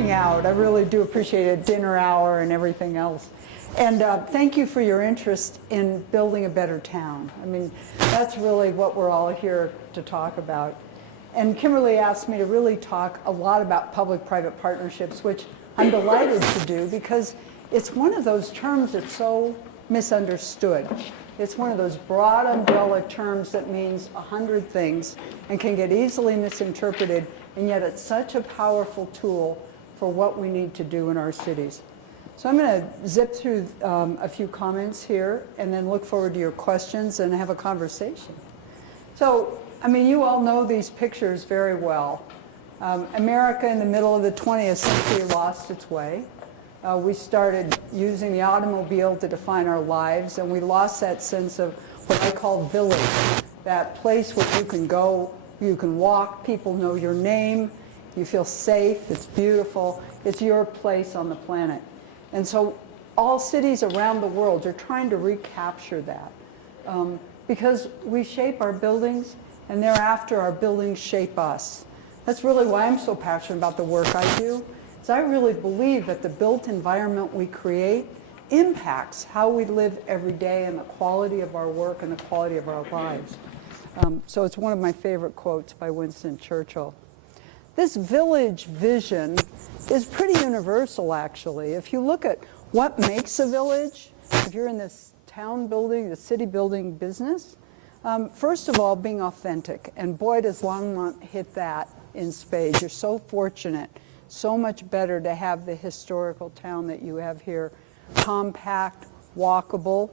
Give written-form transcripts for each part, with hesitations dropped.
coming out. I really do appreciate it, dinner hour and everything else. And thank you for your interest in building a better town. I mean, that's really what we're all here to talk about. And Kimberly asked me to really talk a lot about public-private partnerships, which I'm delighted to do because it's one of those terms that's so misunderstood. It's one of those broad umbrella terms that means 100 things and can get easily misinterpreted, and yet it's such a powerful tool for what we need to do in our cities. So I'm going to zip through a few comments here and then look forward to your questions and have a conversation. So, I mean, you all know these pictures very well. America in the middle of the 20th century lost its way. We started using the automobile to define our lives, and we lost that sense of what I call village, that place where you can go, you can walk, people know your name, you feel safe, it's beautiful, it's your place on the planet. And so all cities around the world are trying to recapture that because we shape our buildings, and thereafter our buildings shape us. That's really why I'm so passionate about the work I do. So I really believe that the built environment we create impacts how we live every day and the quality of our work and the quality of our lives. So it's one of my favorite quotes by Winston Churchill. This village vision is pretty universal, actually. If you look at what makes a village, if you're in this town building, the city building business, first of all, being authentic. And boy, does Longmont hit that in spades. You're so fortunate. So much better to have the historical town that you have here, compact, walkable.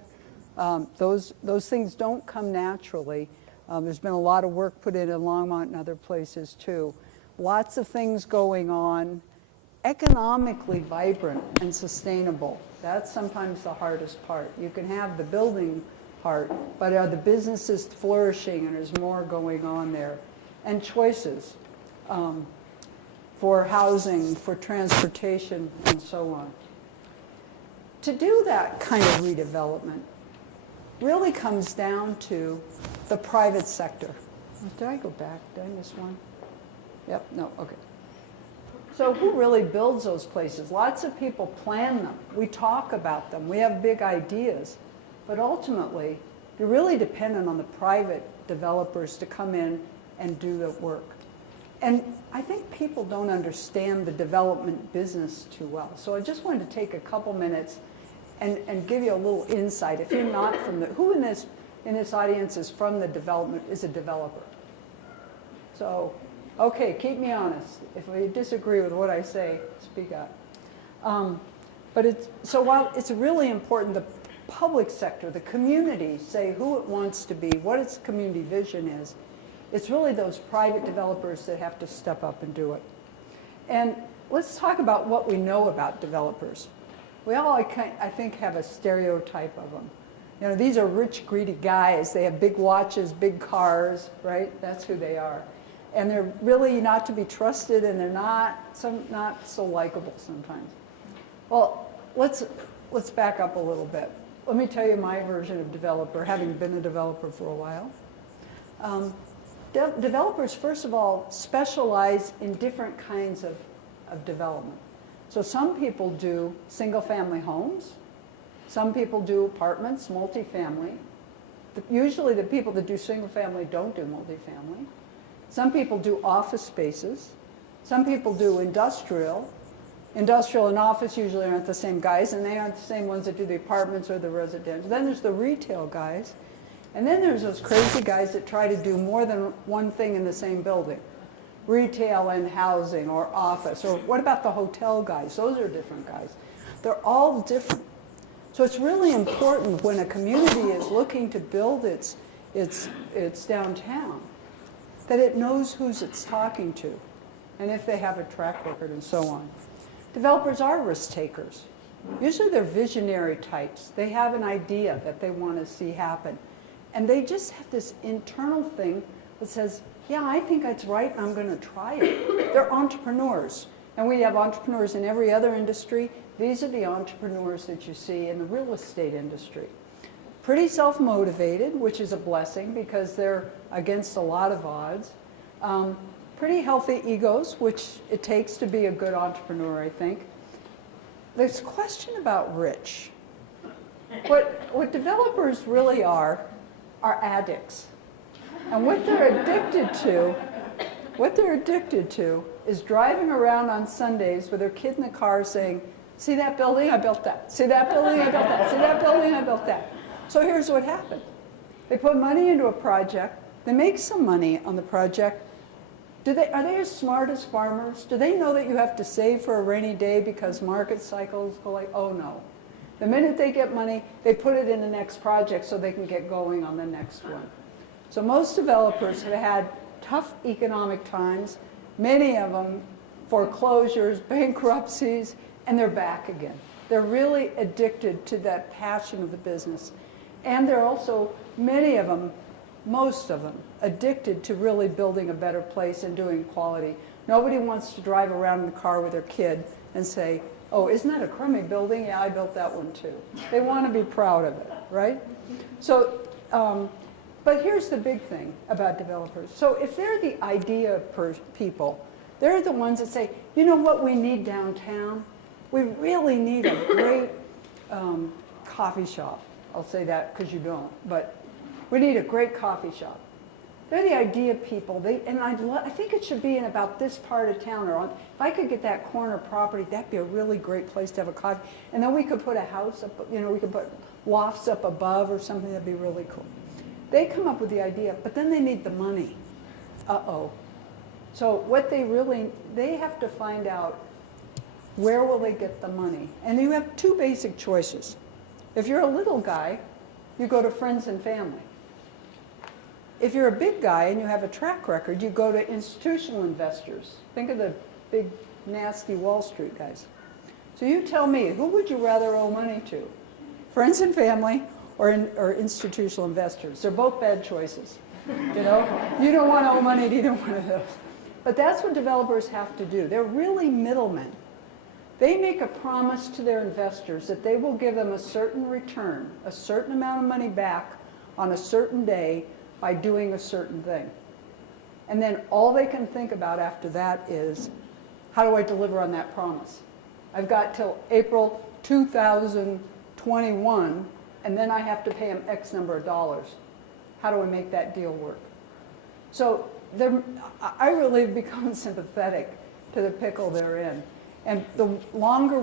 Those things don't come naturally. There's been a lot of work put in Longmont and other places too. Lots of things going on, economically vibrant and sustainable. That's sometimes the hardest part. You can have the building part, but are the businesses flourishing and is more going on there? And choices. For housing, for transportation, and so on. To do that kind of redevelopment really comes down to the private sector. Did I go back? Did I miss one? Yep, no, okay. So who really builds those places? Lots of people plan them. We talk about them. We have big ideas. But ultimately, you're really dependent on the private developers to come in and do the work. And I think people don't understand the development business too well. So I just wanted to take a couple minutes and give you a little insight. If you're not from the, who in this audience is from the development, is a developer? So, okay, keep me honest. If you disagree with what I say, speak up. So while it's really important, the public sector, the community, say who it wants to be, what its community vision is, it's really those private developers that have to step up and do it. And let's talk about what we know about developers. We all, I think, have a stereotype of them. You know, these are rich, greedy guys. They have big watches, big cars, right? That's who they are. And they're really not to be trusted, and they're not so likable sometimes. Well, let's back up a little bit. Let me tell you my version of developer, having been a developer for a while. Developers, first of all, specialize in different kinds of development. So some people do single-family homes. Some people do apartments, multifamily. Usually the people that do single-family don't do multifamily. Some people do office spaces. Some people do industrial. Industrial and office usually aren't the same guys, and they aren't the same ones that do the apartments or the residential. Then there's the retail guys. And then there's those crazy guys that try to do more than one thing in the same building. Retail and housing or office. Or what about the hotel guys? Those are different guys. They're all different. So it's really important when a community is looking to build its downtown that it knows who it's talking to and if they have a track record and so on. Developers are risk takers. Usually they're visionary types. They have an idea that they want to see happen. And they just have this internal thing that says, yeah, I think that's right, and I'm going to try it. They're entrepreneurs. And we have entrepreneurs in every other industry. These are the entrepreneurs that you see in the real estate industry. Pretty self-motivated, which is a blessing because they're against a lot of odds. pretty healthy egos, which it takes to be a good entrepreneur, I think. There's a question about rich. What developers really are addicts. And what they're addicted to is driving around on Sundays with their kid in the car saying, see that building? I built that. See that building? I built that. See that building? I built that. So here's what happened. They put money into a project. They make some money on the project. Are they as smart as farmers? Do they know that you have to save for a rainy day because market cycles go like, oh no. The minute they get money, they put it in the next project so they can get going on the next one. So most developers have had tough economic times, many of them foreclosures, bankruptcies, and they're back again. They're really addicted to that passion of the business. And they're also, many of them, most of them, addicted to really building a better place and doing quality. Nobody wants to drive around in the car with their kid and say, oh, isn't that a crummy building? Yeah, I built that one too. They want to be proud of it, right? So, but here's the big thing about developers. So if they're the idea people, they're the ones that say, you know what we need downtown? We really need a great coffee shop. I'll say that because you don't, but we need a great coffee shop. They're the idea people. I think it should be in about this part of town, or if I could get that corner property, that'd be a really great place to have a coffee. And then we could put a house up, we could put lofts up above or something that'd be really cool. They come up with the idea, but then they need the money. Uh-oh. So what they have to find out, where will they get the money? And you have two basic choices. If you're a little guy, you go to friends and family. If you're a big guy and you have a track record, you go to institutional investors. Think of the big, nasty Wall Street guys. So you tell me, who would you rather owe money to? Friends and family or institutional investors? They're both bad choices. You don't want to owe money to either one of those. But that's what developers have to do. They're really middlemen. They make a promise to their investors that they will give them a certain return, a certain amount of money back on a certain day by doing a certain thing. And then all they can think about after that is, how do I deliver on that promise? I've got till April 2021, and then I have to pay them X number of dollars. How do I make that deal work? So I really become sympathetic to the pickle they're in. And the longer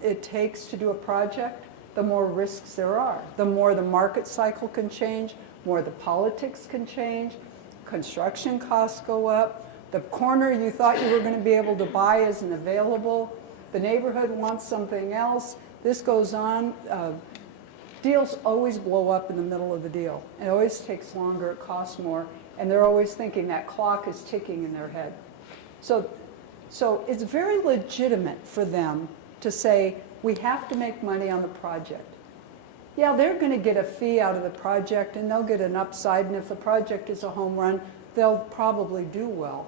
it takes to do a project, the more risks there are. The more the market cycle can change, more the politics can change, construction costs go up, the corner you thought you were going to be able to buy isn't available, the neighborhood wants something else, this goes on. Deals always blow up in the middle of the deal. It always takes longer, it costs more, and they're always thinking that clock is ticking in their head. So it's very legitimate for them to say, we have to make money on the project. Yeah, they're going to get a fee out of the project and they'll get an upside, and if the project is a home run, they'll probably do well.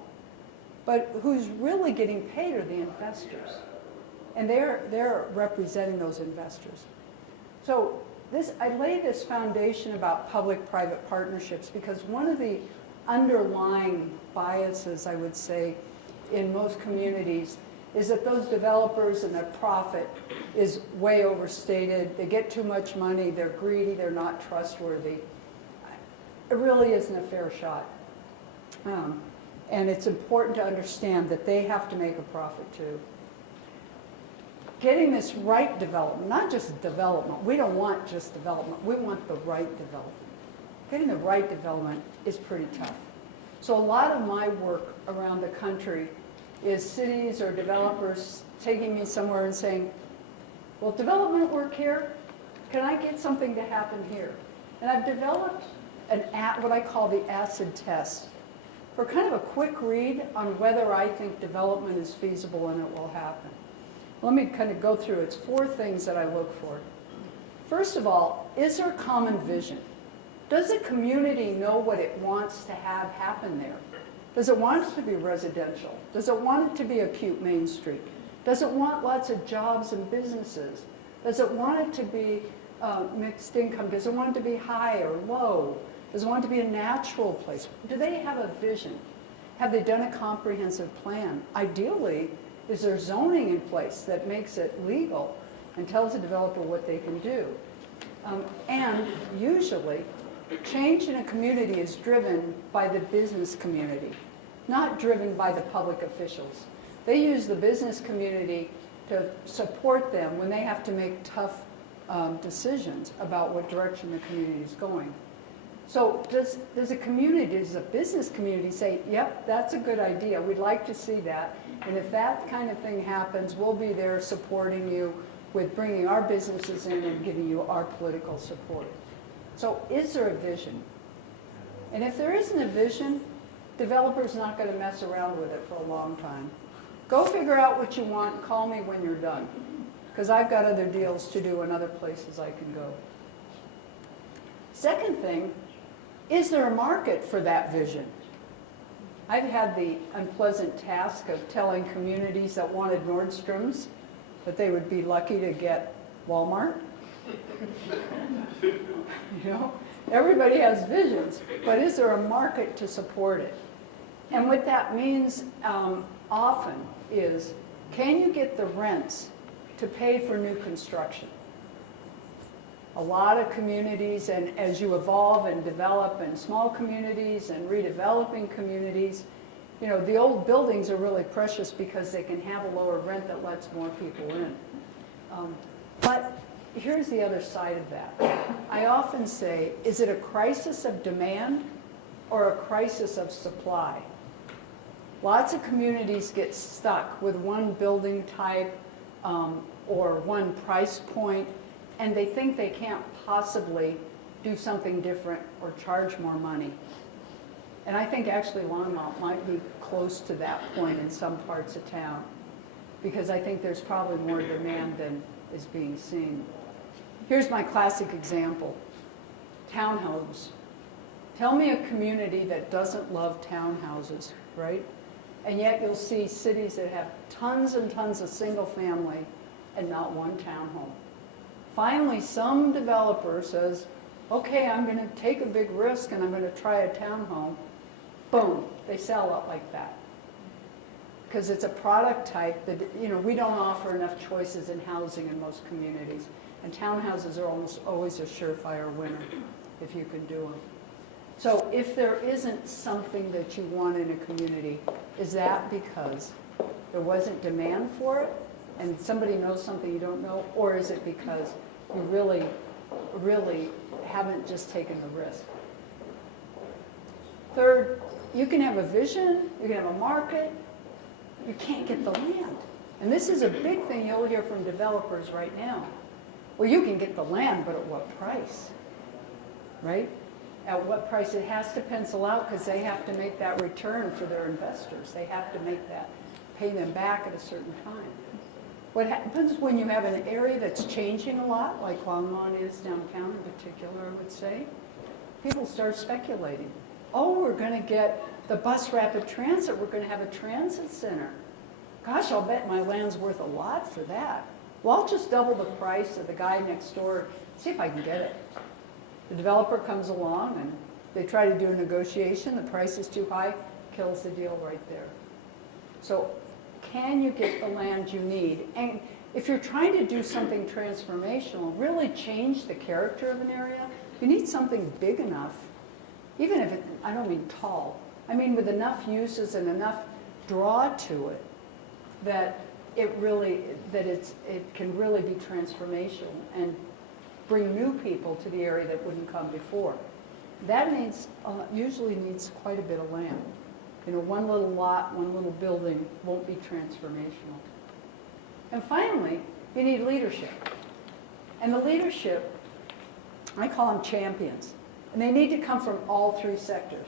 But who's really getting paid are the investors. And they're representing those investors. So I lay this foundation about public-private partnerships because one of the underlying biases, I would say, in most communities is that those developers and their profit is way overstated. They get too much money, they're greedy, they're not trustworthy. It really isn't a fair shot. And it's important to understand that they have to make a profit too. Getting this right development, not just development, we don't want just development, we want the right development. Getting the right development is pretty tough. So a lot of my work around the country is cities or developers taking me somewhere and saying, well, development work here, can I get something to happen here? And I've developed what I call the acid test for kind of a quick read on whether I think development is feasible and it will happen. Let me kind of go through it. It's 4 things that I look for. First of all, is there common vision? Does the community know what it wants to have happen there? Does it want it to be residential? Does it want it to be acute Main Street? Does it want lots of jobs and businesses? Does it want it to be mixed income? Does it want it to be high or low? Does it want it to be a natural place? Do they have a vision? Have they done a comprehensive plan? Ideally, is there zoning in place that makes it legal and tells the developer what they can do? And usually, change in a community is driven by the business community, not driven by the public officials. They use the business community to support them when they have to make tough decisions about what direction the community is going. So does a community, does a business community say, yep, that's a good idea, we'd like to see that, and if that kind of thing happens, we'll be there supporting you with bringing our businesses in and giving you our political support. So is there a vision? And if there isn't a vision, developers not going to mess around with it for a long time. Go figure out what you want, call me when you're done, because I've got other deals to do and other places I can go. Second thing, is there a market for that vision? I've had the unpleasant task of telling communities that wanted Nordstrom's that they would be lucky to get Walmart. You know, everybody has visions, but is there a market to support it? And what that means often is, can you get the rents to pay for new construction? A lot of communities, and as you evolve and develop in small communities and redeveloping communities, you know, the old buildings are really precious because they can have a lower rent that lets more people in. But here's the other side of that. I often say, is it a crisis of demand or a crisis of supply? Lots of communities get stuck with one building type or one price point, and they think they can't possibly do something different or charge more money. And I think actually Longmont might be close to that point in some parts of town, because I think there's probably more demand than is being seen. Here's my classic example, townhomes. Tell me a community that doesn't love townhouses, right? And yet you'll see cities that have tons and tons of single family and not one townhome. Finally, some developer says, okay, I'm going to take a big risk and I'm going to try a townhome. Boom, they sell it like that. Because it's a product type that, you know, we don't offer enough choices in housing in most communities. And townhouses are almost always a surefire winner if you can do them. So if there isn't something that you want in a community, is that because there wasn't demand for it and somebody knows something you don't know, or is it because you really, really haven't just taken the risk? Third, you can have a vision, you can have a market, you can't get the land. And this is a big thing you'll hear from developers right now. Well, you can get the land, but at what price, right? At what price? It has to pencil out because they have to make that return for their investors. They have to make that, pay them back at a certain time. What happens when you have an area that's changing a lot, like Longmont is downtown in particular, I would say, people start speculating. Oh, we're going to get the bus rapid transit. We're going to have a transit center. Gosh, I'll bet my land's worth a lot for that. Well, I'll just double the price of the guy next door, see if I can get it. The developer comes along and they try to do a negotiation. The price is too high, kills the deal right there. So can you get the land you need? And if you're trying to do something transformational, really change the character of an area, you need something big enough, even if it, I don't mean tall, I mean with enough uses and enough draw to it that it can really be transformational and bring new people to the area that wouldn't come before. That usually needs quite a bit of land. You know, one little lot, one little building won't be transformational. And finally, you need leadership. And the leadership, I call them champions. And they need to come from all three sectors.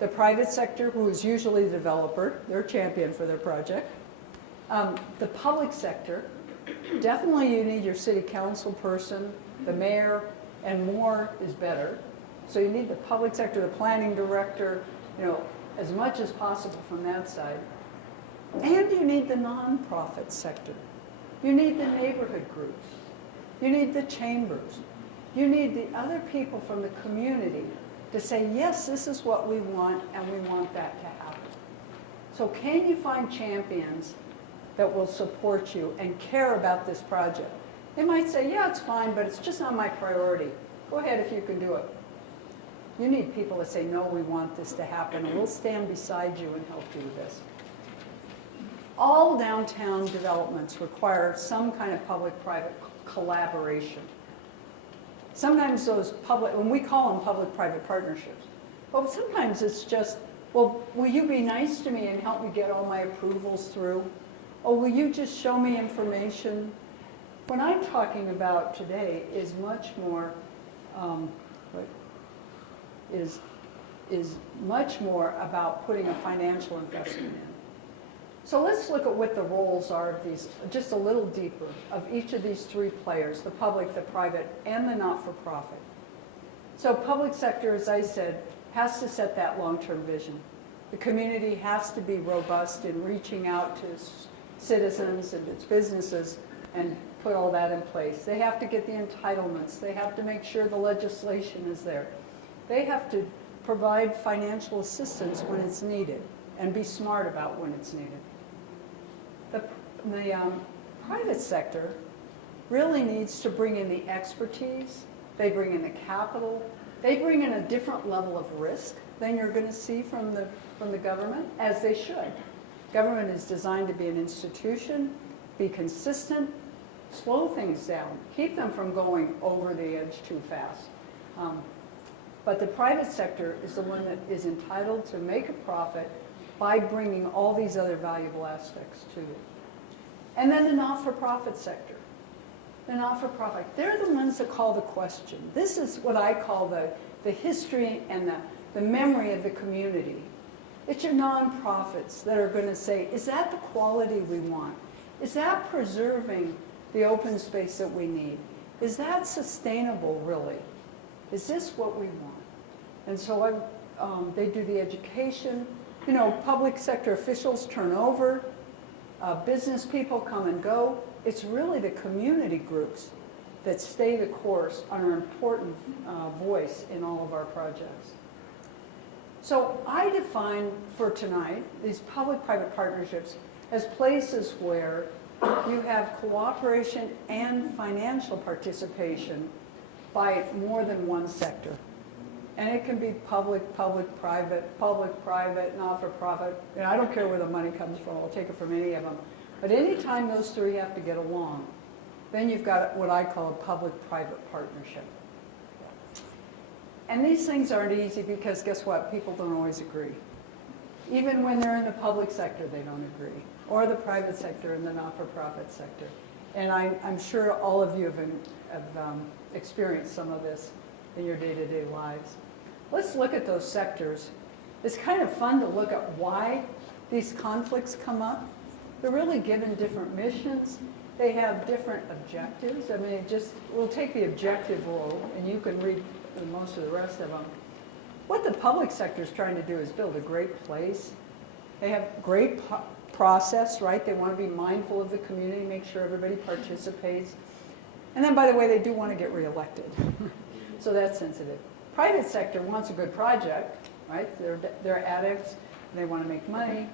The private sector, who is usually the developer, they're a champion for their project. The public sector, definitely you need your city council person, the mayor, and more is better. So you need the public sector, the planning director, you know, as much as possible from that side. And you need the nonprofit sector. You need the neighborhood groups. You need the chambers. You need the other people from the community to say, yes, this is what we want, and we want that to happen. So can you find champions that will support you and care about this project? They might say, yeah, it's fine, but it's just not my priority. Go ahead if you can do it. You need people that say, no, we want this to happen, and we'll stand beside you and help you with this. All downtown developments require some kind of public-private collaboration. Sometimes those public, when we call them public-private partnerships, but sometimes it's just, well, will you be nice to me and help me get all my approvals through? Or will you just show me information? What I'm talking about today is much more, is much more about putting a financial investment in. So let's look at what the roles are of these, just a little deeper, of each of these three players, the public, the private, and the not-for-profit. So public sector, as I said, has to set that long-term vision. The community has to be robust in reaching out to citizens and its businesses and put all that in place. They have to get the entitlements. They have to make sure the legislation is there. They have to provide financial assistance when it's needed and be smart about when it's needed. The private sector really needs to bring in the expertise. They bring in the capital. They bring in a different level of risk than you're going to see from the government, as they should. Government is designed to be an institution, be consistent, slow things down, keep them from going over the edge too fast. But the private sector is the one that is entitled to make a profit by bringing all these other valuable aspects to it. And then the not-for-profit sector. The not-for-profit, they're the ones that call the question. This is what I call the history and the memory of the community. It's your nonprofits that are going to say, is that the quality we want? Is that preserving the open space that we need? Is that sustainable, really? Is this what we want? And so they do the education. You know, public sector officials turn over. Business people come and go. It's really the community groups that stay the course and are an important voice in all of our projects. So I define for tonight these public-private partnerships as places where you have cooperation and financial participation by more than one sector. And it can be public, private, not-for-profit. And I don't care where the money comes from. I'll take it from any of them. But anytime those three have to get along, then you've got what I call a public-private partnership. And these things aren't easy because guess what? People don't always agree. Even when they're in the public sector, they don't agree. Or the private sector and the not-for-profit sector. And I'm sure all of you have experienced some of this in your day-to-day lives. Let's look at those sectors. It's kind of fun to look at why these conflicts come up. They're really given different missions. They have different objectives. I mean, we'll take the objective role, and you can read most of the rest of them. What the public sector is trying to do is build a great place. They have great process, right? They want to be mindful of the community, make sure everybody participates. And then, by the way, they do want to get reelected. So that's sensitive. Private sector wants a good project, right? They're addicts. They want to make money,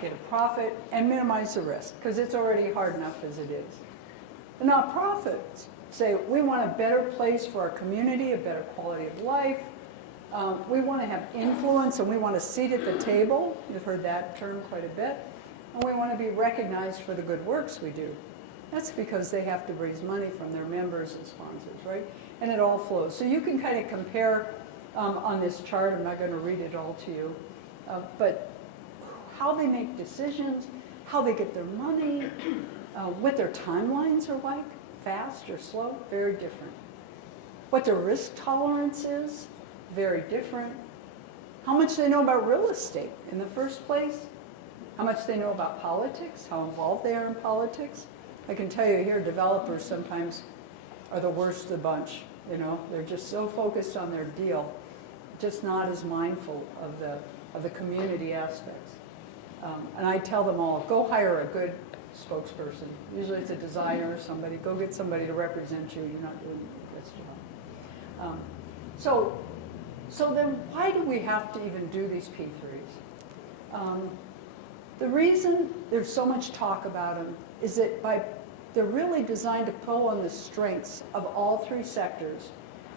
get a profit, and minimize the risk, because it's already hard enough as it is. The nonprofits say, we want a better place for our community, a better quality of life. We want to have influence, and we want a seat at the table. You've heard that term quite a bit. And we want to be recognized for the good works we do. That's because they have to raise money from their members and sponsors, right? And it all flows. So you can kind of compare on this chart. I'm not going to read it all to you. But how they make decisions, how they get their money, what their timelines are like, fast or slow, very different. What their risk tolerance is, very different. How much they know about real estate in the first place, how much they know about politics, how involved they are in politics. I can tell you here, developers sometimes are the worst of the bunch. You know, they're just so focused on their deal, just not as mindful of the community aspects. And I tell them all, go hire a good spokesperson. Usually it's a designer or somebody. Go get somebody to represent you. You're not doing this job. So then why do we have to even do these P3s? The reason there's so much talk about them is that they're really designed to pull on the strengths of all three sectors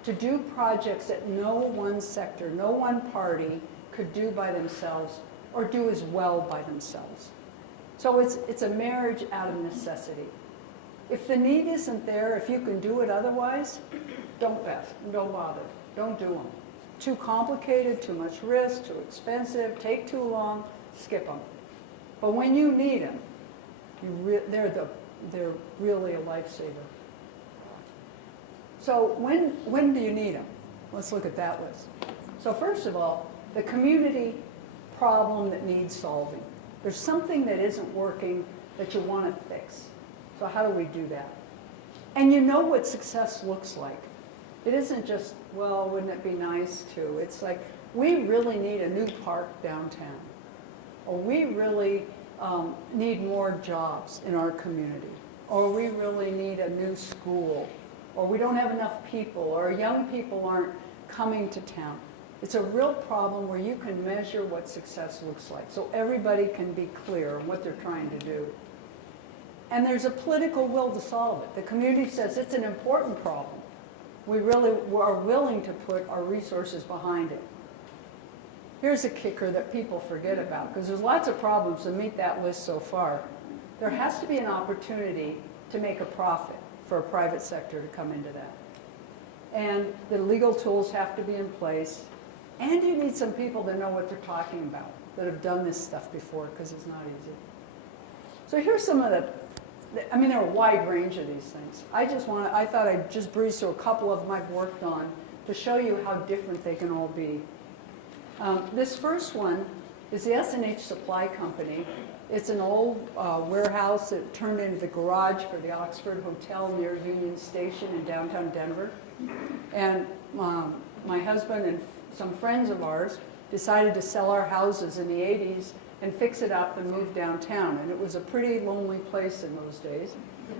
to do projects that no one sector, no one party could do by themselves or do as well by themselves. So it's a marriage out of necessity. If the need isn't there, if you can do it otherwise, don't bother, don't do them. Too complicated, too much risk, too expensive, take too long, skip them. But when you need them, they're really a lifesaver. So when do you need them? Let's look at that list. So first of all, the community problem that needs solving. There's something that isn't working that you want to fix. So how do we do that? And you know what success looks like. It isn't just, well, wouldn't it be nice to? It's like, we really need a new park downtown. Or we really need more jobs in our community. Or we really need a new school. Or we don't have enough people. Or young people aren't coming to town. It's a real problem where you can measure what success looks like. So everybody can be clear on what they're trying to do. And there's a political will to solve it. The community says it's an important problem. We really are willing to put our resources behind it. Here's a kicker that people forget about, because there's lots of problems to meet that list so far. There has to be an opportunity to make a profit for a private sector to come into that. And the legal tools have to be in place. And you need some people that know what they're talking about, that have done this stuff before, because it's not easy. So here's some of there are a wide range of these things. I thought I'd just breeze through a couple of them I've worked on to show you how different they can all be. This first one is the S&H Supply Company. It's an old warehouse that turned into the garage for the Oxford Hotel near Union Station in downtown Denver. And my husband and some friends of ours decided to sell our houses in the 80s and fix it up and move downtown. And it was a pretty lonely place in those days.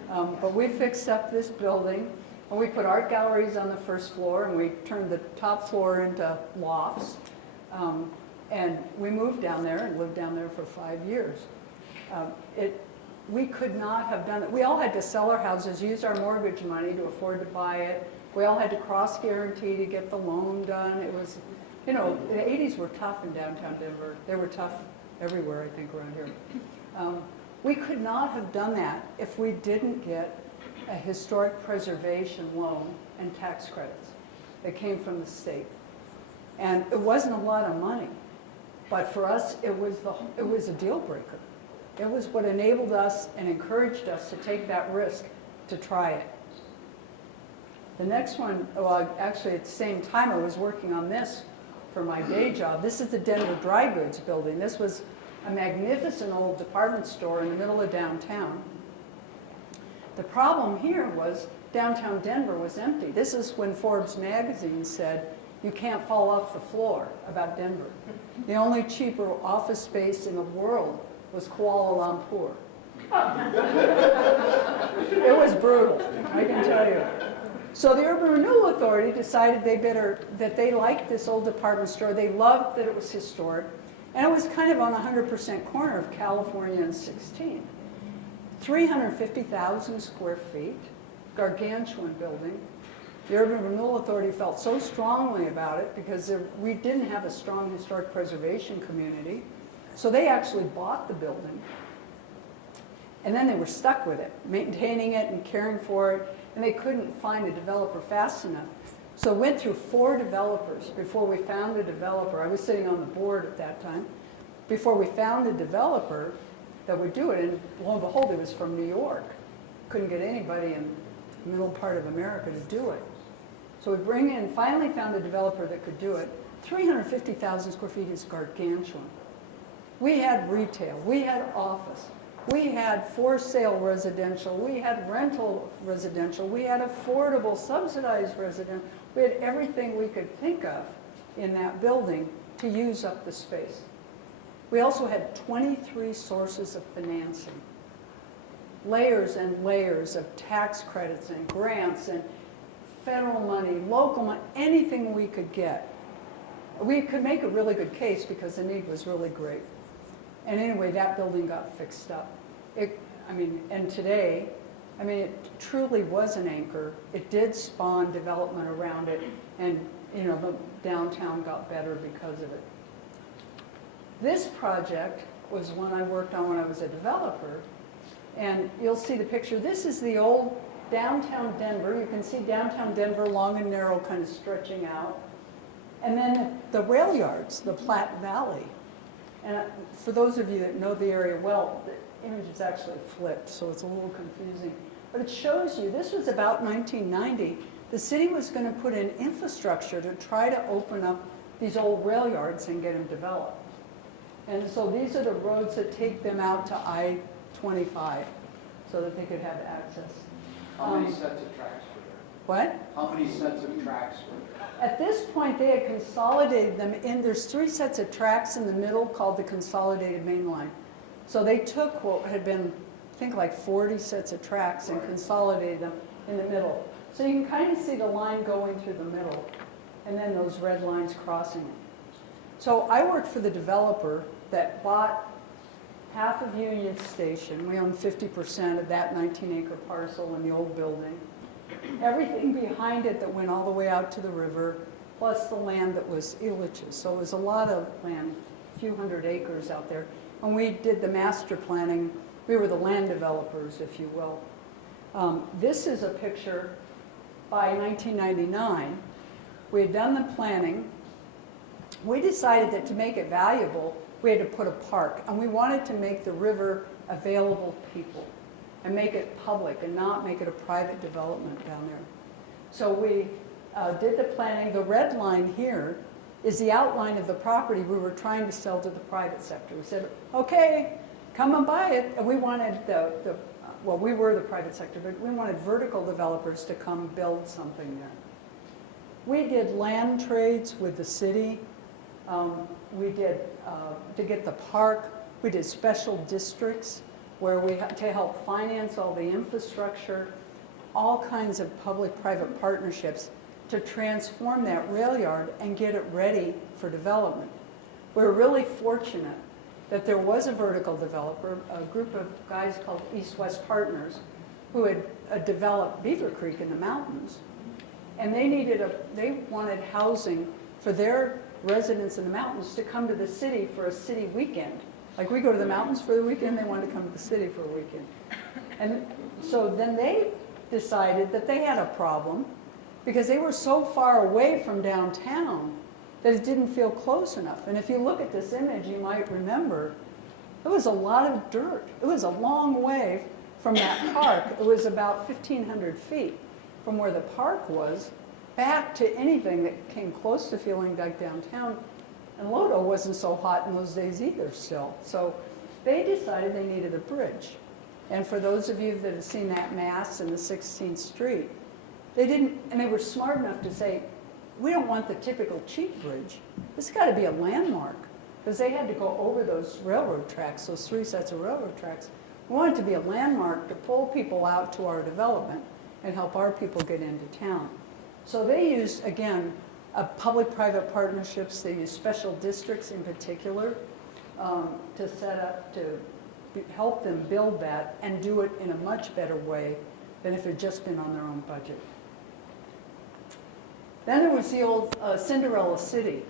But we fixed up this building, and we put art galleries on the first floor, and we turned the top floor into lofts. And we moved down there and lived down there for 5 years. We could not have done it. We all had to sell our houses, use our mortgage money to afford to buy it. We all had to cross guarantee to get the loan done. It was, the 80s were tough in downtown Denver. They were tough everywhere, I think, around here. We could not have done that if we didn't get a historic preservation loan and tax credits that came from the state. And it wasn't a lot of money, but for us, it was a deal breaker. It was what enabled us and encouraged us to take that risk to try it. The next one, well, actually at the same time I was working on this for my day job. This is the Denver Dry Goods building. This was a magnificent old department store in the middle of downtown. The problem here was downtown Denver was empty. This is when Forbes magazine said, you can't fall off the floor about Denver. The only cheaper office space in the world was Kuala Lumpur. It was brutal, I can tell you. So the Urban Renewal Authority decided that they liked this old department store. They loved that it was historic. And it was kind of on 100% corner of California and 16th. 350,000 square feet, gargantuan building. The Urban Renewal Authority felt so strongly about it because we didn't have a strong historic preservation community. So they actually bought the building. And then they were stuck with it, maintaining it and caring for it. And they couldn't find a developer fast enough. So it went through 4 developers before we found a developer. I was sitting on the board at that time. Before we found a developer that would do it, and lo and behold, it was from New York. Couldn't get anybody in the middle part of America to do it. So we finally found a developer that could do it. 350,000 square feet is gargantuan. We had retail, we had office, we had for sale residential, we had rental residential, we had affordable subsidized residential. We had everything we could think of in that building to use up the space. We also had 23 sources of financing. Layers and layers of tax credits and grants and federal money, local money, anything we could get. We could make a really good case because the need was really great. And anyway, that building got fixed up. And today, it truly was an anchor. It did spawn development around it, and the downtown got better because of it. This project was one I worked on when I was a developer, and you'll see the picture. This is the old downtown Denver. You can see downtown Denver, long and narrow, kind of stretching out. And then the rail yards, the Platte Valley. And for those of you that know the area well, the image is actually flipped, so it's a little confusing. But it shows you, this was about 1990. The city was going to put in infrastructure to try to open up these old rail yards and get them developed. And so these are the roads that take them out to I-25 so that they could have access. How many sets of tracks were there? What? How many sets of tracks were there? At this point, they had consolidated them in, there's 3 sets of tracks in the middle called the Consolidated Main Line. So they took what had been, I think, like 40 sets of tracks and consolidated them in the middle. So you can kind of see the line going through the middle, and then those red lines crossing it. So I worked for the developer that bought half of Union Station. We own 50% of that 19-acre parcel in the old building. Everything behind it that went all the way out to the river, plus the land that was Illich's. So it was a lot of land, a few hundred acres out there. When we did the master planning, we were the land developers, if you will. This is a picture by 1999. We had done the planning. We decided that to make it valuable, we had to put a park, and we wanted to make the river available to people and make it public and not make it a private development down there. So we did the planning. The red line here is the outline of the property we were trying to sell to the private sector. We said, okay, come and buy it. And we wanted well, we were the private sector, but we wanted vertical developers to come build something there. We did land trades with the city. We did, to get the park, we did special districts where we had to help finance all the infrastructure, all kinds of public-private partnerships to transform that rail yard and get it ready for development. We were really fortunate that there was a vertical developer, a group of guys called East-West Partners, who had developed Beaver Creek in the mountains. And they wanted housing for their residents in the mountains to come to the city for a city weekend. Like we go to the mountains for the weekend, they wanted to come to the city for a weekend. And so then they decided that they had a problem because they were so far away from downtown that it didn't feel close enough. And if you look at this image, you might remember it was a lot of dirt. It was a long way from that park. It was about 1,500 feet from where the park was back to anything that came close to feeling like downtown. And Lodo wasn't so hot in those days either still. So they decided they needed a bridge. And for those of you that have seen that mass in the 16th Street, they were smart enough to say, we don't want the typical cheap bridge. This has got to be a landmark. Because they had to go over those railroad tracks, those 3 sets of railroad tracks. We want it to be a landmark to pull people out to our development and help our people get into town. So they used, again, public-private partnerships. They used special districts in particular to set up, to help them build that and do it in a much better way than if it had just been on their own budget. Then there was the old Cinderella City,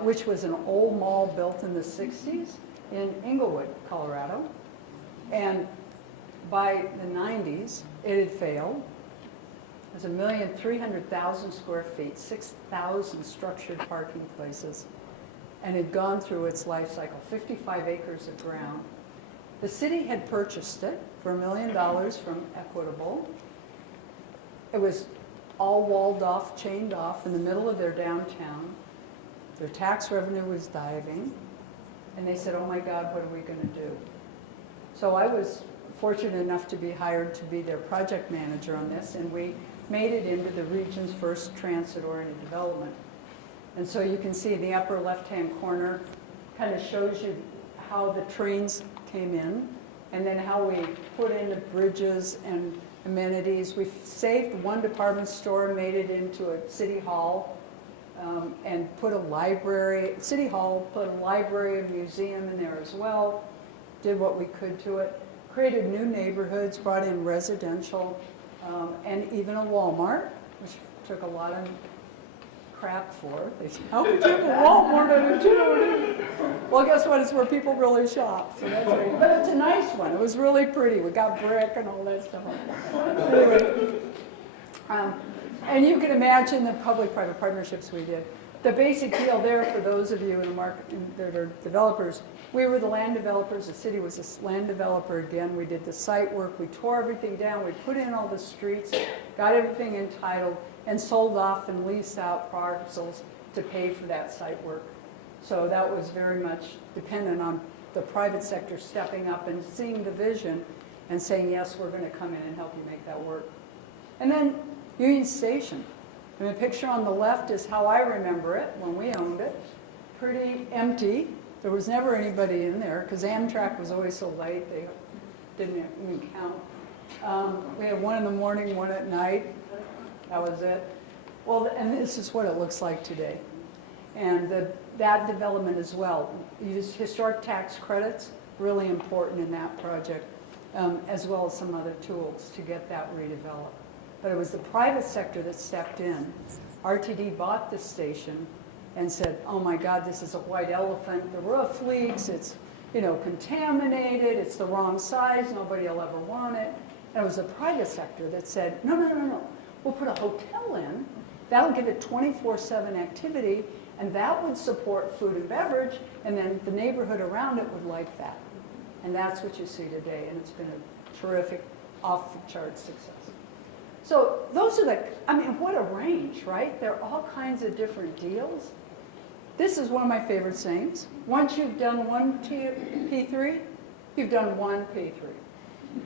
which was an old mall built in the 60s in Inglewood, Colorado. And by the 90s, it had failed. It was 1,300,000 square feet, 6,000 structured parking places, and had gone through its life cycle, 55 acres of ground. The city had purchased it for $1 million from Equitable. It was all walled off, chained off in the middle of their downtown. Their tax revenue was diving, and they said, oh my God, what are we going to do? So I was fortunate enough to be hired to be their project manager on this, and we made it into the region's first transit-oriented development. And so you can see the upper left-hand corner kind of shows you how the trains came in, and then how we put in the bridges and amenities. We saved one department store, made it into a city hall. and put a library, City Hall put a library and museum in there as well, did what we could to it, created new neighborhoods, brought in residential, and even a Walmart, which took a lot of crap for. They said, how could you have a Walmart in a town? Well, guess what? It's where people really shop. So that's great. But it's a nice one. It was really pretty. We got brick and all that stuff. Anyway, and you can imagine the public-private partnerships we did. The basic deal there, for those of you in the market that are developers, we were the land developers. The city was a land developer again. We did the site work. We tore everything down. We put in all the streets, got everything entitled, and sold off and leased out parcels to pay for that site work. So that was very much dependent on the private sector stepping up and seeing the vision and saying, yes, we're going to come in and help you make that work. And then Union Station. And the picture on the left is how I remember it when we owned it. Pretty empty. There was never anybody in there because Amtrak was always so late, they didn't even count. We had one in the morning, one at night. That was it. Well, and this is what it looks like today. And that development as well. Use historic tax credits, really important in that project, as well as some other tools to get that redeveloped. But it was the private sector that stepped in. RTD bought the station and said, oh my God, this is a white elephant. The roof leaks, it's contaminated, it's the wrong size, nobody will ever want it. And it was the private sector that said, no. We'll put a hotel in, that'll give it 24/7 activity, and that would support food and beverage, and then the neighborhood around it would like that. And that's what you see today, and it's been a terrific, off-the-charts success. So those are what a range, right? There are all kinds of different deals. This is one of my favorite sayings. Once you've done one P3, you've done one P3.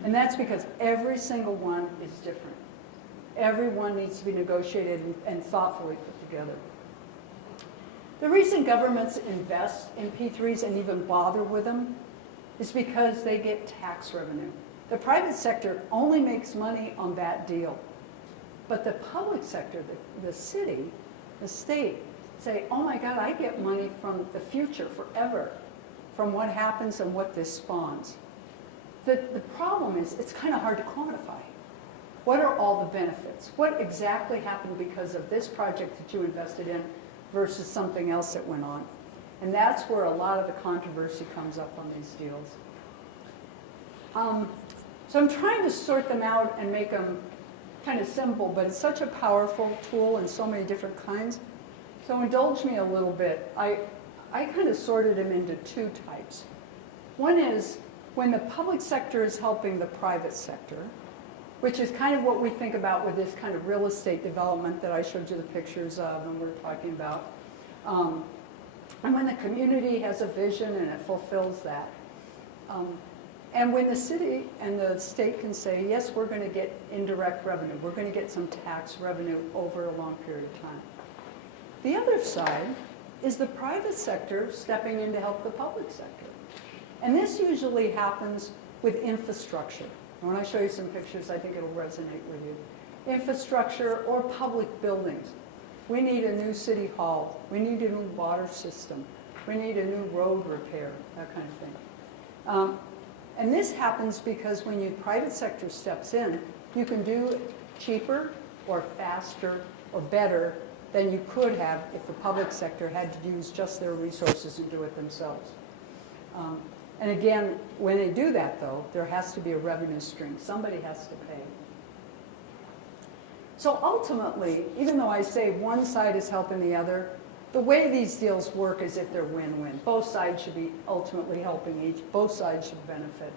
And that's because every single one is different. Every one needs to be negotiated and thoughtfully put together. The reason governments invest in P3s and even bother with them is because they get tax revenue. The private sector only makes money on that deal. But the public sector, the city, the state, say, oh my God, I get money from the future forever, from what happens and what this spawns. The problem is it's kind of hard to quantify. What are all the benefits? What exactly happened because of this project that you invested in versus something else that went on? And that's where a lot of the controversy comes up on these deals. So I'm trying to sort them out and make them kind of simple, but it's such a powerful tool and so many different kinds. So indulge me a little bit. I kind of sorted them into two types. One is when the public sector is helping the private sector, which is kind of what we think about with this kind of real estate development that I showed you the pictures of and we're talking about. And when the community has a vision and it fulfills that. And when the city and the state can say, yes, we're going to get indirect revenue, we're going to get some tax revenue over a long period of time. The other side is the private sector stepping in to help the public sector. And this usually happens with infrastructure. And when I show you some pictures, I think it'll resonate with you. Infrastructure or public buildings. We need a new city hall. We need a new water system. We need a new road repair, that kind of thing. And this happens because when your private sector steps in, you can do it cheaper or faster or better than you could have if the public sector had to use just their resources and do it themselves. And again, when they do that, though, there has to be a revenue stream. Somebody has to pay. So ultimately, even though I say one side is helping the other, the way these deals work is if they're win-win. Both sides should be ultimately helping each. Both sides should benefit.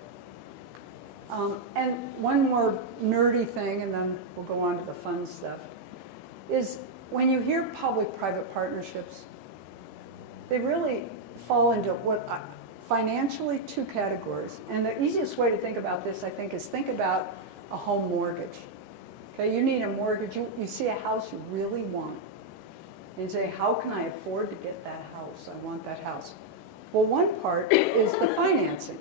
And one more nerdy thing, and then we'll go on to the fun stuff, is when you hear public-private partnerships, they really fall into what financially two categories. And the easiest way to think about this, I think, is think about a home mortgage. Okay, you need a mortgage. You see a house you really want. And you say, how can I afford to get that house? I want that house. Well, one part is the financing.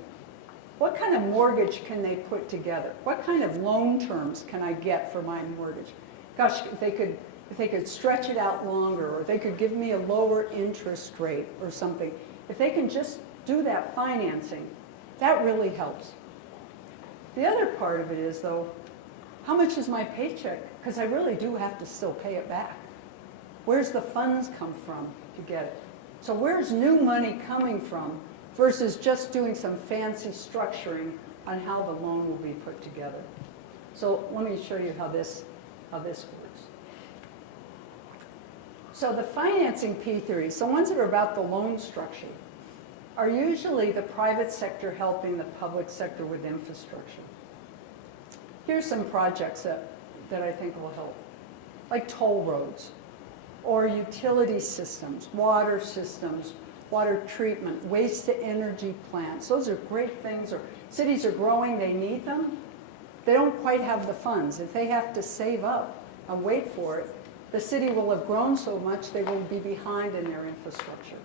What kind of mortgage can they put together? What kind of loan terms can I get for my mortgage? Gosh, if they could if they could stretch it out longer, or if they could give me a lower interest rate or something, if they can just do that financing, that really helps. The other part of it is, though, how much is my paycheck? Because I really do have to still pay it back. Where's the funds come from to get it? So where's new money coming from versus just doing some fancy structuring on how the loan will be put together? So let me show you how this works. So the financing P theories, the ones that are about the loan structure, are usually the private sector helping the public sector with infrastructure. Here's some projects that I think will help, like toll roads, or utility systems, water treatment, waste to energy plants. Those are great things. Or cities are growing, they need them. They don't quite have the funds. If they have to save up and wait for it, the city will have grown so much they will be behind in their infrastructure.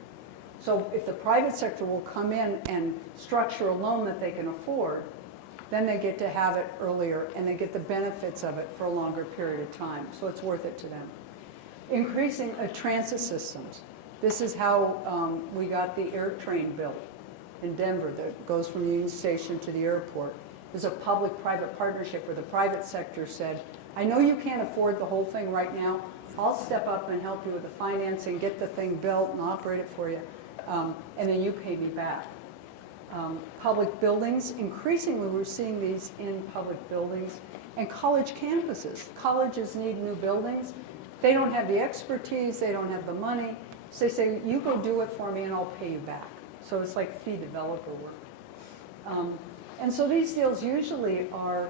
So if the private sector will come in and structure a loan that they can afford, then they get to have it earlier and they get the benefits of it for a longer period of time. So it's worth it to them. Increasing transit systems. This is how we got the air train built in Denver that goes from Union Station to the airport. There's a public-private partnership where the private sector said, I know you can't afford the whole thing right now. I'll step up and help you with the financing, get the thing built and operate it for you, and then you pay me back. Public buildings, increasingly we're seeing these in public buildings, and college campuses. Colleges need new buildings. They don't have the expertise, they don't have the money, so they say, you go do it for me and I'll pay you back. So it's like fee developer work. And so these deals usually are,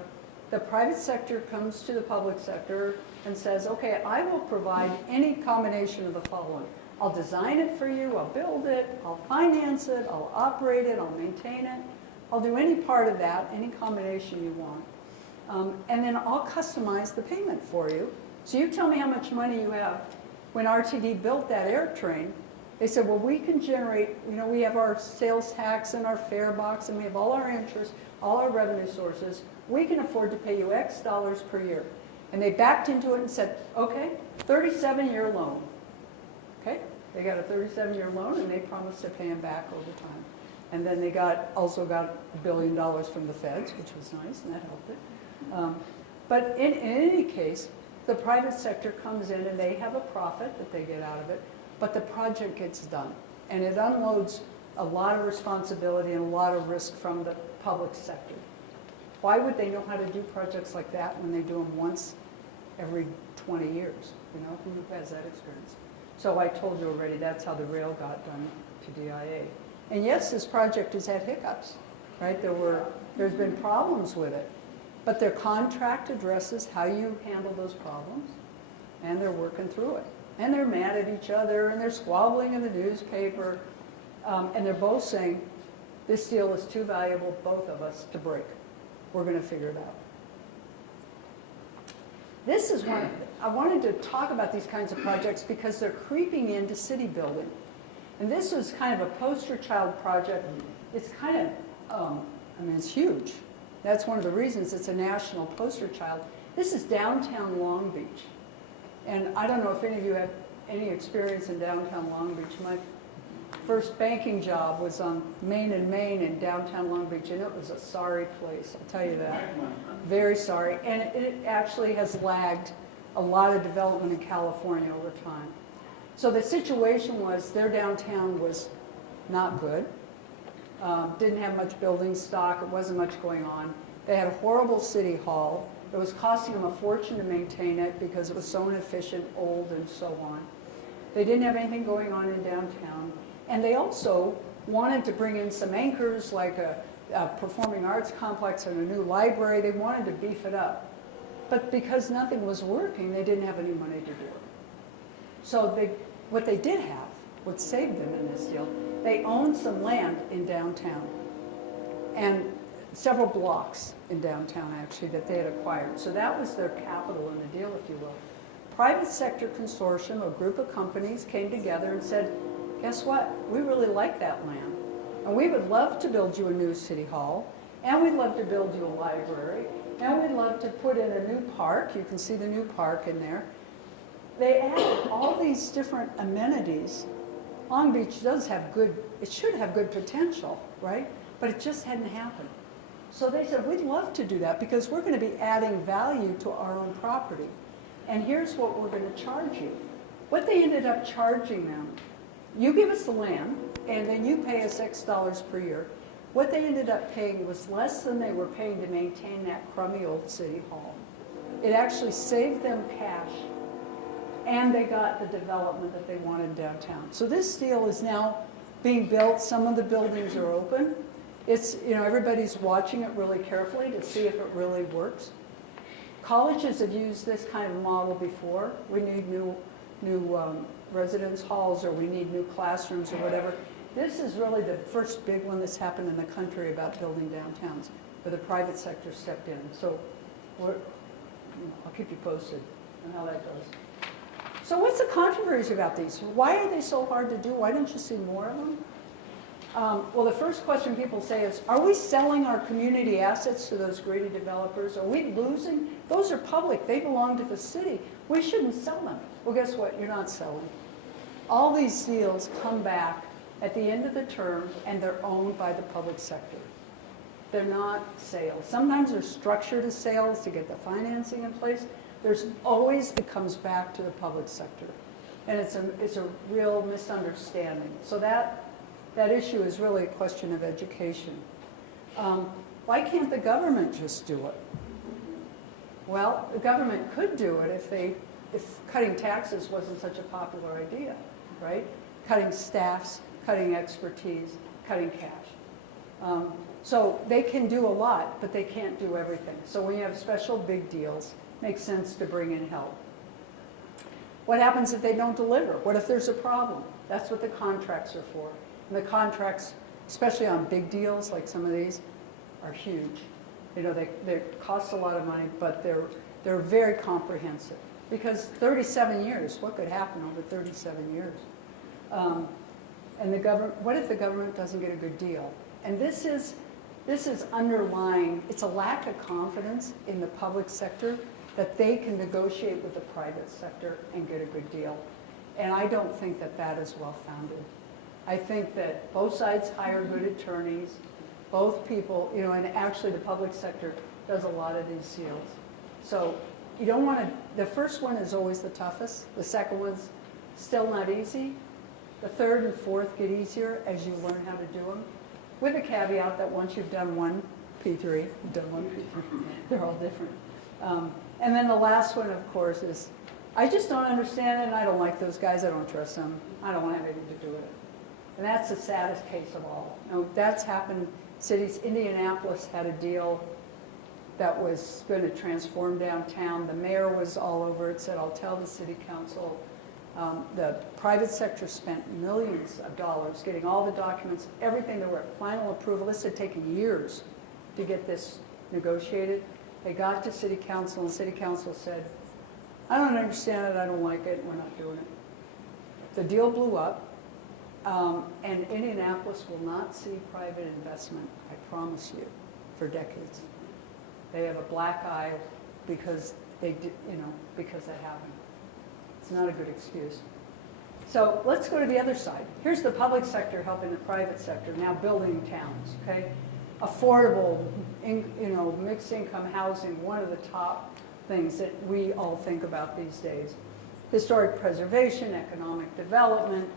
the private sector comes to the public sector and says, okay, I will provide any combination of the following. I'll design it for you, I'll build it, I'll finance it, I'll operate it, I'll maintain it. I'll do any part of that, any combination you want. And then I'll customize the payment for you. So you tell me how much money you have. When RTD built that air train, they said, well, we can generate, we have our sales tax and our fare box, and we have all our interest, all our revenue sources. We can afford to pay you X dollars per year. And they backed into it and said, okay, 37-year loan. Okay, they got a 37-year loan, and they promised to pay them back over time. And then they also got $1 billion from the feds, which was nice, and that helped it. But in any case, the private sector comes in and they have a profit that they get out of it, but the project gets done. And it unloads a lot of responsibility and a lot of risk from the public sector. Why would they know how to do projects like that when they do them once every 20 years? Who has that experience? So I told you already, that's how the rail got done to DIA. And yes, this project has had hiccups, right? There's been problems with it. But their contract addresses how you handle those problems, and they're working through it. And they're mad at each other, and they're squabbling in the newspaper, and they're both saying, this deal is too valuable, both of us, to break. We're going to figure it out. This is one, I wanted to talk about these kinds of projects because they're creeping into city building. And this was kind of a poster child project. It's kind of, it's huge. That's one of the reasons it's a national poster child. This is downtown Long Beach. And I don't know if any of you have any experience in downtown Long Beach. My first banking job was on Main and Main in downtown Long Beach, and it was a sorry place, I'll tell you that. Very sorry. And it actually has lagged a lot of development in California over time. So the situation was their downtown was not good. Didn't have much building stock, it wasn't much going on. They had a horrible city hall. It was costing them a fortune to maintain it because it was so inefficient, old, and so on. They didn't have anything going on in downtown. And they also wanted to bring in some anchors like a performing arts complex and a new library. They wanted to beef it up. But because nothing was working, they didn't have any money to do it. So what they did have, what saved them in this deal, they owned some land in downtown and several blocks in downtown actually that they had acquired. So that was their capital in the deal, if you will. Private sector consortium, a group of companies came together and said, guess what? We really like that land. And we would love to build you a new city hall, and we'd love to build you a library, and we'd love to put in a new park. You can see the new park in there. they added all these different amenities. Long Beach does have good, it should have good potential, right? But it just hadn't happened. So they said, we'd love to do that because we're going to be adding value to our own property. And here's what we're going to charge you. What they ended up charging them, you give us the land, and then you pay us X dollars per year. What they ended up paying was less than they were paying to maintain that crummy old city hall. It actually saved them cash, and they got the development that they wanted downtown. So this deal is now being built. Some of the buildings are open. It's, you know, everybody's watching it really carefully to see if it really works. Colleges have used this kind of model before. We need new residence halls, or we need new classrooms or whatever. This is really the first big one that's happened in the country about building downtowns, where the private sector stepped in. So I'll keep you posted on how that goes. So what's the controversy about these? Why are they so hard to do? Why don't you see more of them? Well, the first question people say is, are we selling our community assets to those greedy developers? Are we losing? Those are public. They belong to the city. We shouldn't sell them. Well, guess what? You're not selling. All these deals come back at the end of the term, and they're owned by the public sector. They're not sales. Sometimes they're structured as sales to get the financing in place. There's always, it comes back to the public sector. And it's a real misunderstanding. So that issue is really a question of education. Why can't the government just do it? Well, the government could do it if cutting taxes wasn't such a popular idea, right? Cutting staffs, cutting expertise, cutting cash. So they can do a lot, but they can't do everything. So when you have special big deals, it makes sense to bring in help. What happens if they don't deliver? What if there's a problem? That's what the contracts are for. And the contracts, especially on big deals like some of these, are huge. You know, they cost a lot of money, but they're very comprehensive. Because 37 years, what could happen over 37 years? And the government, what if the government doesn't get a good deal? And this is underlying, it's a lack of confidence in the public sector that they can negotiate with the private sector and get a good deal. And I don't think that that is well-founded. I think that both sides hire good attorneys, both people, you know, and actually the public sector does a lot of these deals. So you don't want to, the first one is always the toughest. The second one's still not easy. The third and fourth get easier as you learn how to do them, with a caveat that once you've done one P3, you've done one P3. They're all different. And then the last one, of course, is, I just don't understand it, and I don't like those guys. I don't trust them. I don't want to have anything to do with it. And that's the saddest case of all. Now, that's happened. Cities, Indianapolis had a deal that was going to transform downtown. The mayor was all over it, said, I'll tell the city council. The private sector spent millions of dollars getting all the documents, everything. They were at final approval. This had taken years to get this negotiated. They got to city council, and city council said, I don't understand it, I don't like it, we're not doing it. The deal blew up, and Indianapolis will not see private investment, I promise you, for decades. They have a black eye because they did, you know, because that happened. It's not a good excuse. So let's go to the other side. Here's the public sector helping the private sector, now building towns, okay? Affordable, you know, mixed income housing, one of the top things that we all think about these days. Historic preservation, economic development,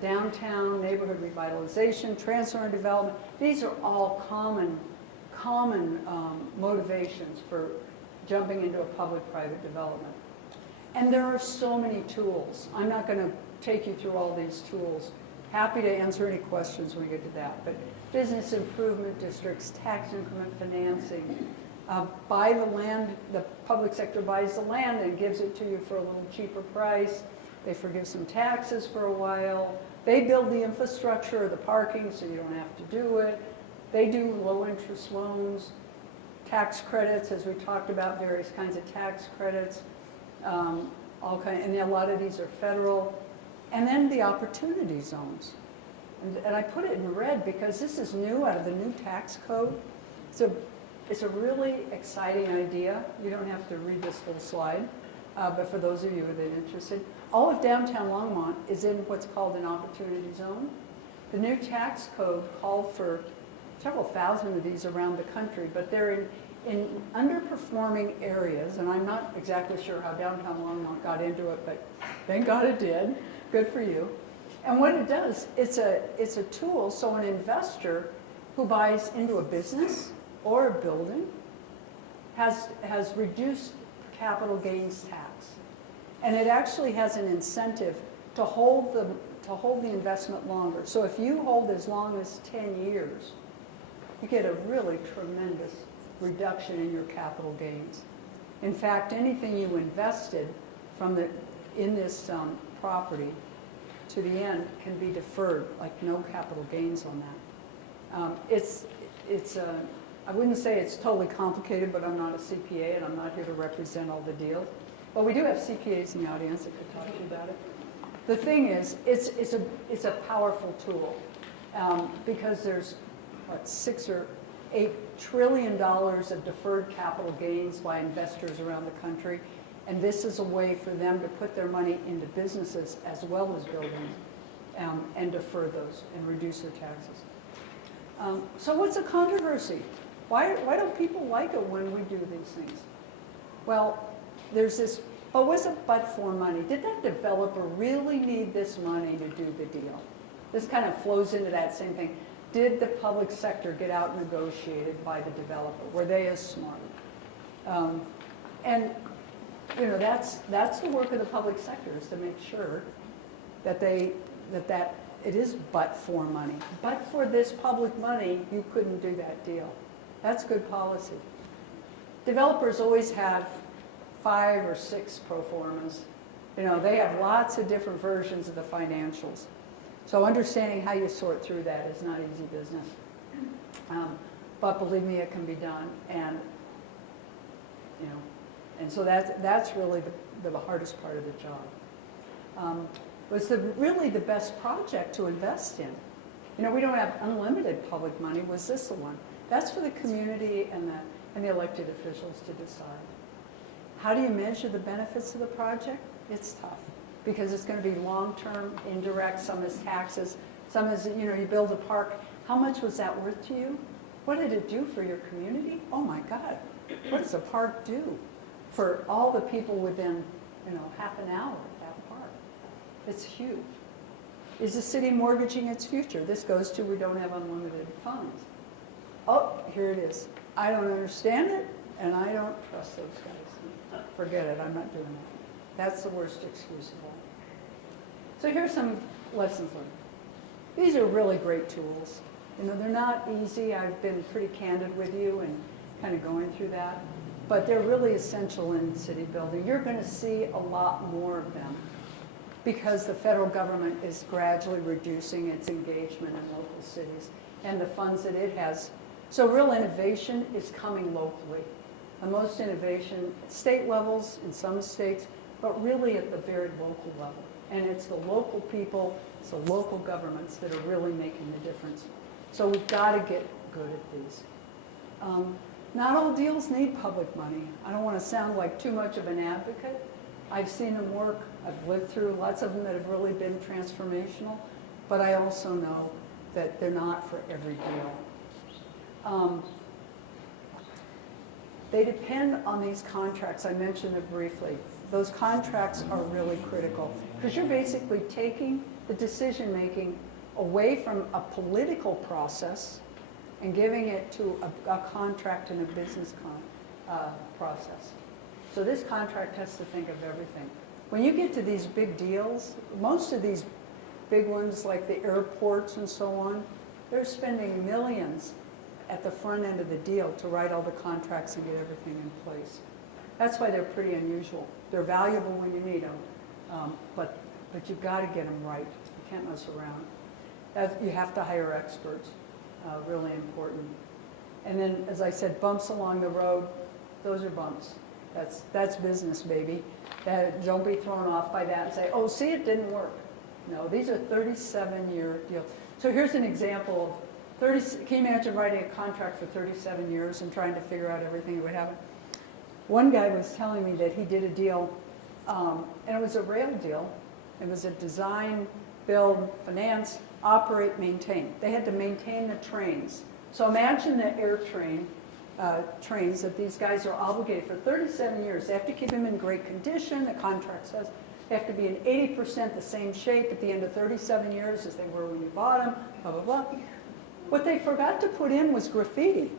downtown, neighborhood revitalization, transformative development. These are all common motivations for jumping into a public-private development. And there are so many tools. I'm not going to take you through all these tools. Happy to answer any questions when we get to that. But business improvement districts, tax increment financing, buy the land, the public sector buys the land and gives it to you for a little cheaper price. They forgive some taxes for a while. They build the infrastructure, the parking, so you don't have to do it. They do low interest loans, tax credits, as we talked about, various kinds of tax credits. And a lot of these are federal. And then the opportunity zones. And I put it in red because this is new out of the new tax code. So it's a really exciting idea. You don't have to read this whole slide. but for those of you that are interested, all of downtown Longmont is in what's called an opportunity zone. The new tax code called for several thousand of these around the country, but they're in underperforming areas, and I'm not exactly sure how downtown Longmont got into it, but thank God it did. Good for you. And what it does, it's a tool, so an investor who buys into a business or a building has reduced capital gains tax. And it actually has an incentive to hold the investment longer. So if you hold as long as 10 years, you get a really tremendous reduction in your capital gains. In fact, anything you invested in this property to the end can be deferred, like no capital gains on that. I wouldn't say it's totally complicated, but I'm not a CPA and I'm not here to represent all the deals. But we do have CPAs in the audience that could talk to you about it. The thing is, it's a powerful tool because there's what, $6 or $8 trillion of deferred capital gains by investors around the country. And this is a way for them to put their money into businesses as well as buildings and defer those and reduce their taxes. So what's the controversy? Why don't people like it when we do these things? Well, there's this, oh, was it but-for money? Did that developer really need this money to do the deal? This kind of flows into that same thing. Did the public sector get out negotiated by the developer? Were they as smart? And you know, that's the work of the public sector, is to make sure that that it is but for money. But for this public money, you couldn't do that deal. That's good policy. Developers always have 5 or 6 pro formas. You know, they have lots of different versions of the financials. So understanding how you sort through that is not easy business. But believe me, it can be done. And, you know, and so that's really the hardest part of the job. Was really the best project to invest in. You know, we don't have unlimited public money. Was this the one? That's for the community and the elected officials to decide. How do you measure the benefits of the project? It's tough because it's going to be long-term, indirect. Some is taxes. Some is, you know, you build a park. How much was that worth to you? What did it do for your community? Oh my God, what does a park do for all the people within, you know, half an hour of that park? It's huge. Is the city mortgaging its future? This goes to we don't have unlimited funds. Oh, here it is. I don't understand it, and I don't trust those guys. Forget it, I'm not doing that. That's the worst excuse of all. So here's some lessons learned. These are really great tools. You know, they're not easy. I've been pretty candid with you and kind of going through that. But they're really essential in city building. You're going to see a lot more of them because the federal government is gradually reducing its engagement in local cities and the funds that it has. So real innovation is coming locally. The most innovation at state levels in some states, but really at the very local level. And it's the local people, it's the local governments that are really making the difference. So we've got to get good at these. Not all deals need public money. I don't want to sound like too much of an advocate. I've seen them work. I've lived through lots of them that have really been transformational. But I also know that they're not for every deal. They depend on these contracts. I mentioned it briefly. Those contracts are really critical because you're basically taking the decision-making away from a political process and giving it to a contract and a business process. So this contract has to think of everything. When you get to these big deals, most of these big ones like the airports and so on, they're spending millions at the front end of the deal to write all the contracts and get everything in place. That's why they're pretty unusual. They're valuable when you need them, but you've got to get them right. You can't mess around. You have to hire experts, really important. And then, as I said, bumps along the road, those are bumps. That's business, baby. Don't be thrown off by that and say, oh, see, it didn't work. No, these are 37-year deals. So here's an example of can you imagine writing a contract for 37 years and trying to figure out everything that would happen? One guy was telling me that he did a deal And it was a rail deal. It was a design, build, finance, operate, maintain. They had to maintain the trains. So imagine the air trains that these guys are obligated for 37 years. They have to keep them in great condition. The contract says they have to be in 80% the same shape at the end of 37 years as they were when you bought them, blah, blah, blah. What they forgot to put in was graffiti.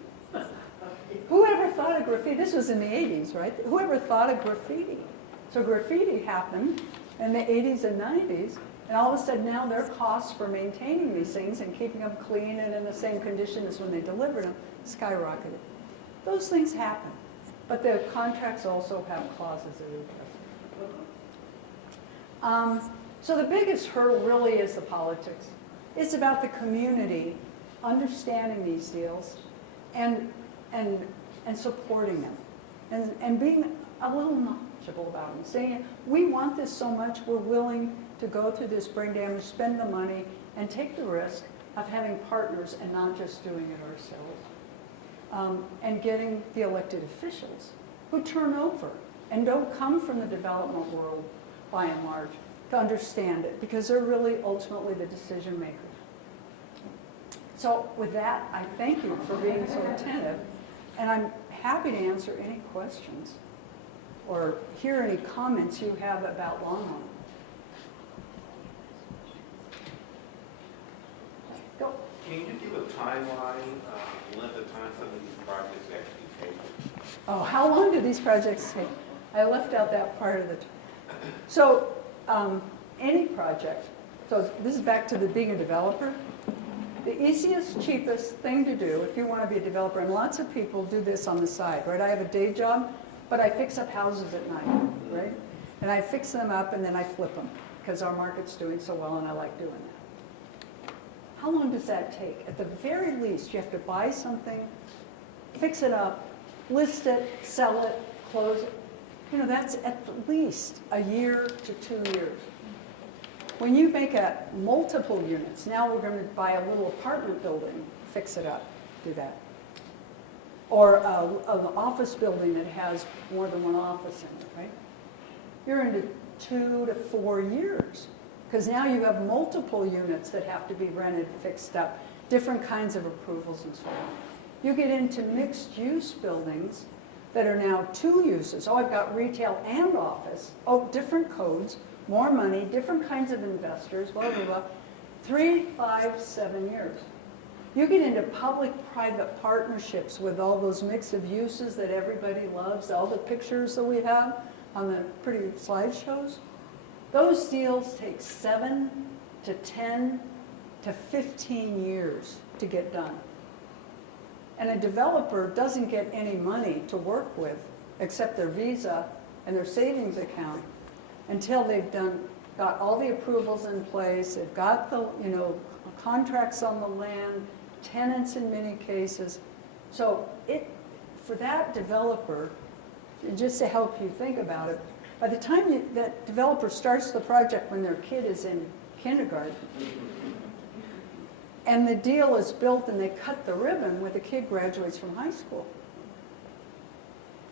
Whoever thought of graffiti? This was in the 80s, right? Whoever thought of graffiti? So graffiti happened in the 80s and 90s, and all of a sudden now their costs for maintaining these things and keeping them clean and in the same condition as when they delivered them skyrocketed. Those things happen, but the contracts also have clauses that are addressed. So the biggest hurdle really is the politics. It's about the community understanding these deals and supporting them and being a little knowledgeable about them, saying, we want this so much, we're willing to go through this brain damage, spend the money, and take the risk of having partners and not just doing it ourselves. And getting the elected officials who turn over and don't come from the development world, by and large, to understand it, because they're really ultimately the decision makers. So with that, I thank you for being so attentive, and I'm happy to answer any questions or hear any comments you have about Longhorn. Go. Can you give a timeline, length of time some of these projects actually take? Oh, how long do these projects take? I left out that part of the. So any project, so this is back to the being a developer. The easiest, cheapest thing to do if you want to be a developer, and lots of people do this on the side, right? I have a day job, but I fix up houses at night, right? And I fix them up and then I flip them because our market's doing so well and I like doing that. How long does that take? At the very least, you have to buy something, fix it up, list it, sell it, close it. You know, that's at least a year to 2 years. When you make multiple units, now we're going to buy a little apartment building, fix it up, do that. Or an office building that has more than one office in it, right? You're into 2 to 4 years. Because now you have multiple units that have to be rented, fixed up, different kinds of approvals and so on. You get into mixed-use buildings that are now 2 uses. Oh, I've got retail and office. Oh, different codes, more money, different kinds of investors, blah, blah, blah. 3, 5, 7 years. You get into public-private partnerships with all those mix of uses that everybody loves, all the pictures that we have on the pretty slideshows. Those deals take 7 to 10 to 15 years to get done. And a developer doesn't get any money to work with except their visa and their savings account until they've got all the approvals in place, they've got the contracts on the land, tenants in many cases. So for that developer, just to help you think about it, by the time that developer starts the project when their kid is in kindergarten, and the deal is built and they cut the ribbon when the kid graduates from high school,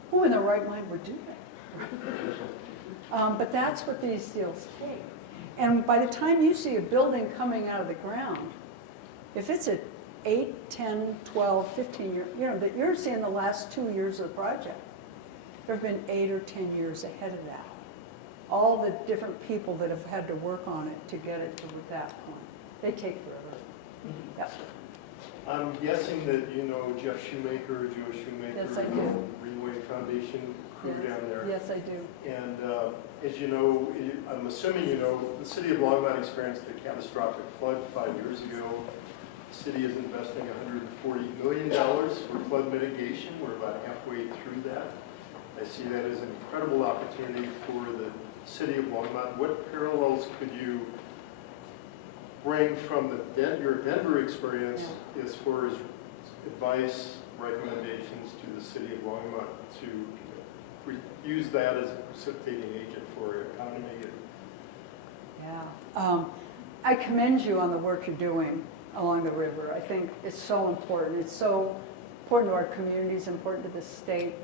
who in their right mind would do that? But that's what these deals take. And by the time you see a building coming out of the ground, if it's at 8, 10, 12, 15 years, that you're seeing the last 2 years of the project. There have been 8 or 10 years ahead of that. All the different people that have had to work on it to get it to that point. They take forever. Yep. I'm guessing that you know Jeff Shoemaker, Joe Shoemaker, Yes, I do. Greenway Foundation crew down there. Yes, I do. And as you know, I'm assuming you know, the city of Longmont experienced a catastrophic flood 5 years ago. The city is investing $140 million for flood mitigation. We're about halfway through that. I see that as an incredible opportunity for the city of Longmont. What parallels could you bring from your Denver experience as far as advice, recommendations to the city of Longmont to use that as a precipitating agent for economy? Yeah. I commend you on the work you're doing along the river. I think it's so important. It's so important to our communities, important to the state,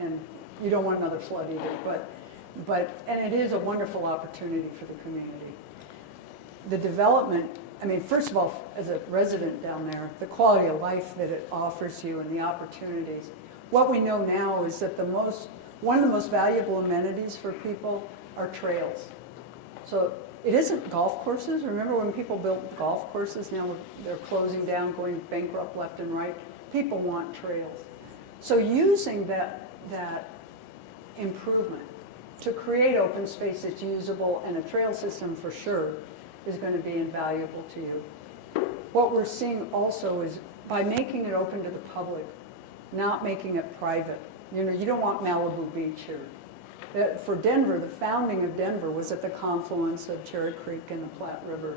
and you don't want another flood either. But And it is a wonderful opportunity for the community. The development, I mean, first of all, as a resident down there, the quality of life that it offers you and the opportunities. What we know now is that one of the most valuable amenities for people are trails. So it isn't golf courses. Remember when people built golf courses, now they're closing down, going bankrupt left and right. People want trails. So using that improvement to create open space that's usable and a trail system for sure is going to be invaluable to you. What we're seeing also is by making it open to the public, not making it private. You know, you don't want Malibu Beach here. For Denver, the founding of Denver was at the confluence of Cherry Creek and the Platte River.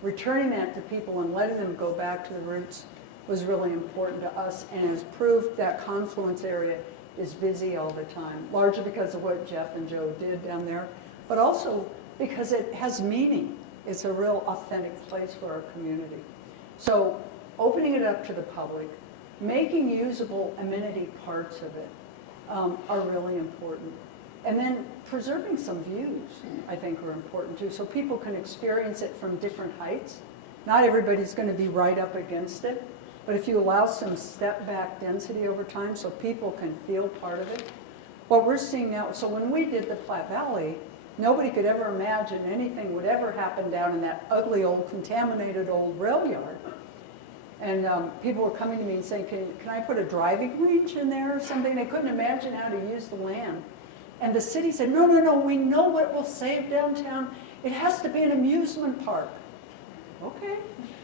Returning that to people and letting them go back to the roots was really important to us and has proved that confluence area is busy all the time, largely because of what Jeff and Joe did down there, but also because it has meaning. It's a real authentic place for our community. So opening it up to the public, making usable amenity parts of it are really important. And then preserving some views, I think, are important too, so people can experience it from different heights. Not everybody's going to be right up against it, but if you allow some step-back density over time so people can feel part of it. What we're seeing now, so when we did the Platte Valley, nobody could ever imagine anything would ever happen down in that ugly old contaminated old rail yard. And people were coming to me and saying, can I put a driving range in there or something? They couldn't imagine how to use the land. And the city said, no, we know what will save downtown. It has to be an amusement park. Okay.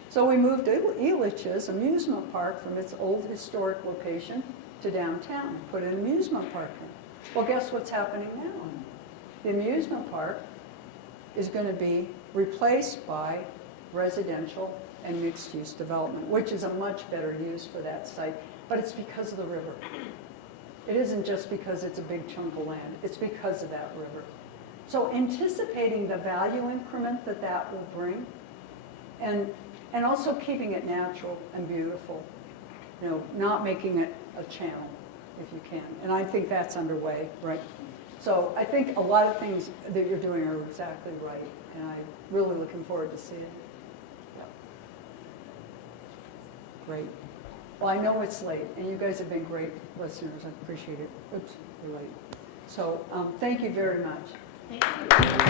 So we moved Elitch's amusement park from its old historic location to downtown, put an amusement park in. Well, guess what's happening now? The amusement park is going to be replaced by residential and mixed-use development, which is a much better use for that site, but it's because of the river. It isn't just because it's a big chunk of land, it's because of that river. So anticipating the value increment that will bring, and also keeping it natural and beautiful, you know, not making it a channel if you can. And I think that's underway, right? So I think a lot of things that you're doing are exactly right, and I'm really looking forward to seeing it. Great. Well, I know it's late, and you guys have been great listeners. I appreciate it. Oops, you're late. So thank you very much. Thank you.